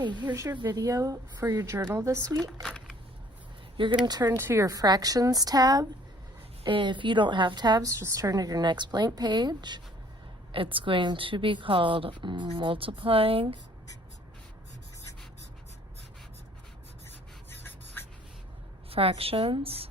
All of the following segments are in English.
Okay, here's your video for your journal this week. You're going to turn to your fractions tab. If you don't have tabs, just turn to your next blank page. It's going to be called multiplying fractions.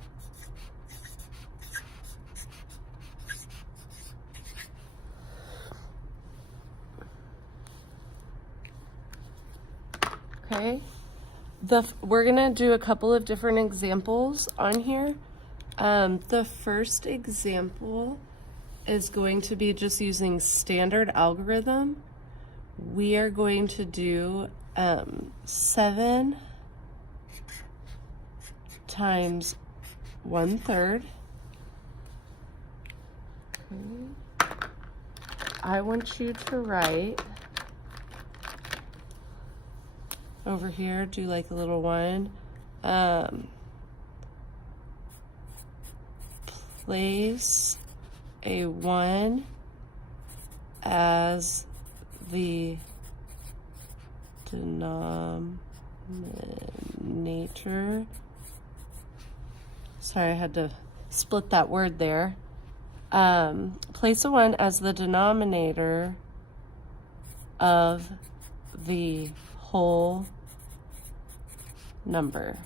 Okay, we're gonna do a couple of different examples on here. The first example is going to be just using standard algorithm. We are going to do 7 times 1/3. Okay. I want you to write over here, do like a little one. Place a 1 as the denominator. Sorry, I had to split that word there. Place a 1 as the denominator of the whole number.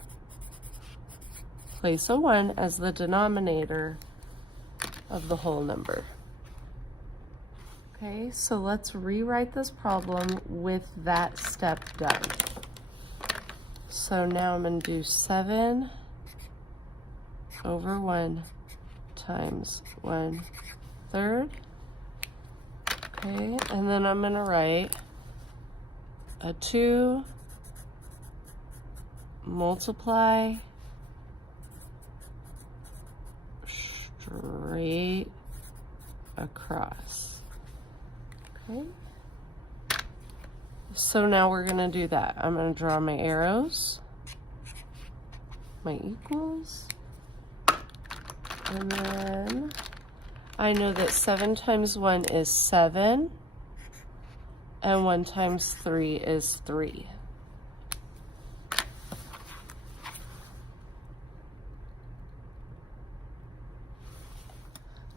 Place a 1 as the denominator of the whole number. Okay, so let's rewrite this problem with that step done. So now I'm going to do 7 over 1 times 1/3. Okay, and then I'm going to write a 2 multiply straight across. Okay. So now we're going to do that. I'm going to draw my arrows, my equals, and then I know that 7 times 1 is 7, and 1 times 3 is 3.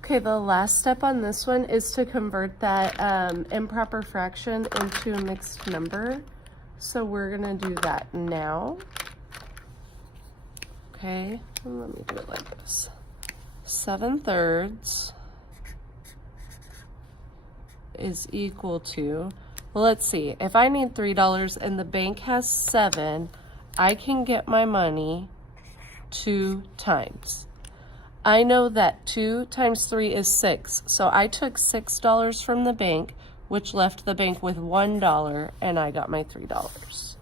Okay, the last step on this one is to convert that improper fraction into a mixed number. So we're gonna do that now. Okay, let me do it like this. 7/3 is equal to, well, let's see, if I need $3 and the bank has 7, I can get my money 2 times. I know that 2 times 3 is 6, so I took $6 from the bank, which left the bank with $1, and I got my $3.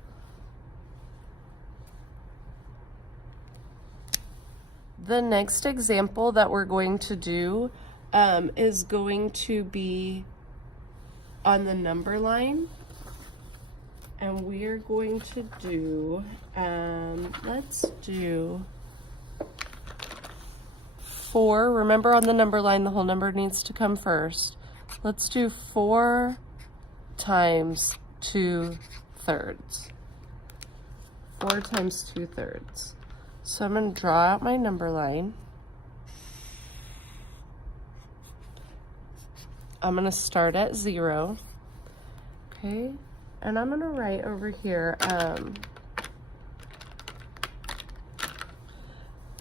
The next example that we're going to do is going to be on the number line, and we are going to do, let's do 4. Remember, on the number line, the whole number needs to come first. Let's do 4 times 2/3. 4 times 2/3. So I'm going to draw out my number line. I'm going to start at 0. Okay, and I'm going to write over here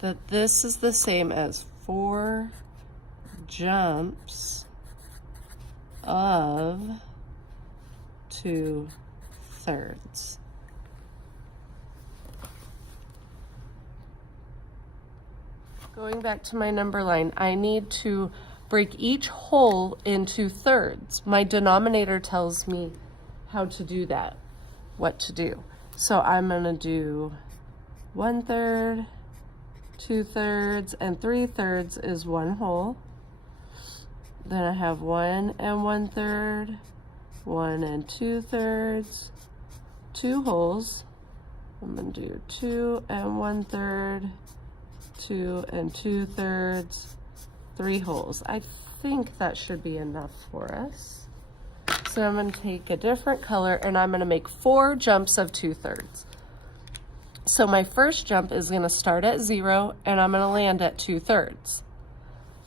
that this is the same as 4 jumps of 2/3. Going back to my number line, I need to break each whole into thirds. My denominator tells me how to do that, what to do. So I'm gonna do 1/3, 2/3, and 3/3 is 1 whole. Then I have 1 and 1/3, 1 and 2/3, 2 wholes. I'm gonna do 2 and 1/3, 2 and 2/3, 3 wholes. I think that should be enough for us. So I'm going to take a different color and I'm going to make 4 jumps of 2/3. So my first jump is going to start at 0 and I'm going to land at 2/3.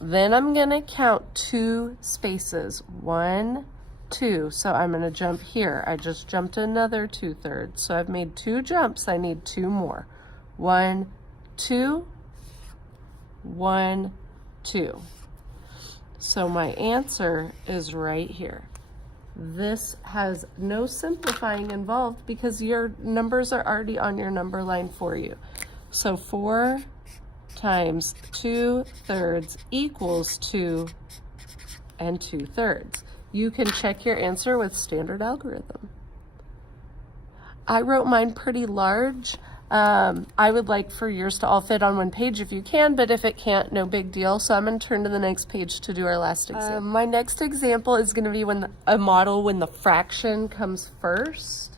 Then I'm going to count 2 spaces. 1, 2. So I'm going to jump here. I just jumped another 2/3. So I've made 2 jumps. I need 2 more. 1, 2, 1, 2. So my answer is right here. This has no simplifying involved because your numbers are already on your number line for you. So 4 times 2/3 equals 2 and 2/3. You can check your answer with standard algorithm. I wrote mine pretty large. I would like for yours to all fit on one page if you can, but if it can't, no big deal. So I'm going to turn to the next page to do our last example. My next example is going to be a model when the fraction comes first.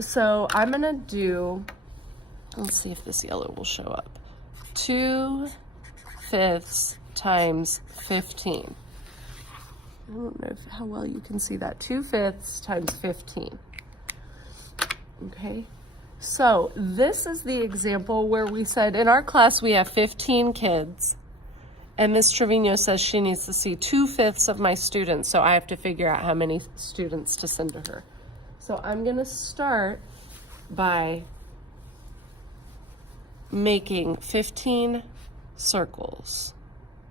So I'm going to do, let's see if this yellow will show up. 2/5 times 15. I don't know how well you can see that. 2/5 times 15. Okay. So this is the example where we said in our class we have 15 kids and Ms. Trevino says she needs to see 2/5 of my students, so I have to figure out how many students to send to her. So I'm going to start by making 15 circles.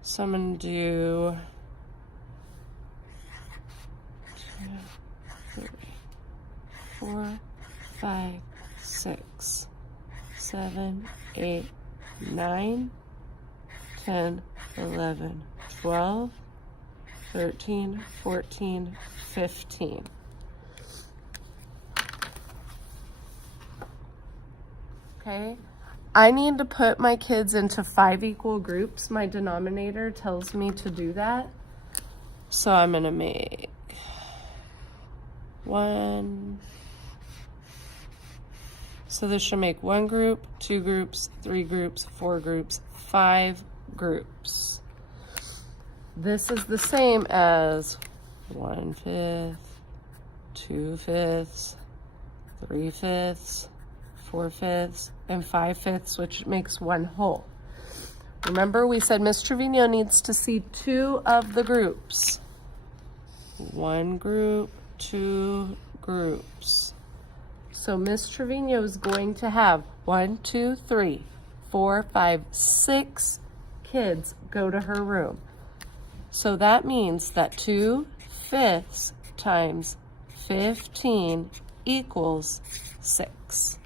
So I'm going to do 2, 3, 4, 5, 6, 7, 8, 9, 10, 11, 12, 13, 14, 15. Okay, I need to put my kids into 5 equal groups. My denominator tells me to do that. So I'm going to make 1. So this should make 1 group, 2 groups, 3 groups, 4 groups, 5 groups. This is the same as 1/5, 2/5, 3/5, 4/5, and 5/5, which makes 1 whole. Remember, we said Ms. Trevino needs to see 2 of the groups. 1 group, 2 groups. So Ms. Trevino is going to have 1, 2, 3, 4, 5, 6 kids go to her room. So that means that 2/5 times 15 equals 6.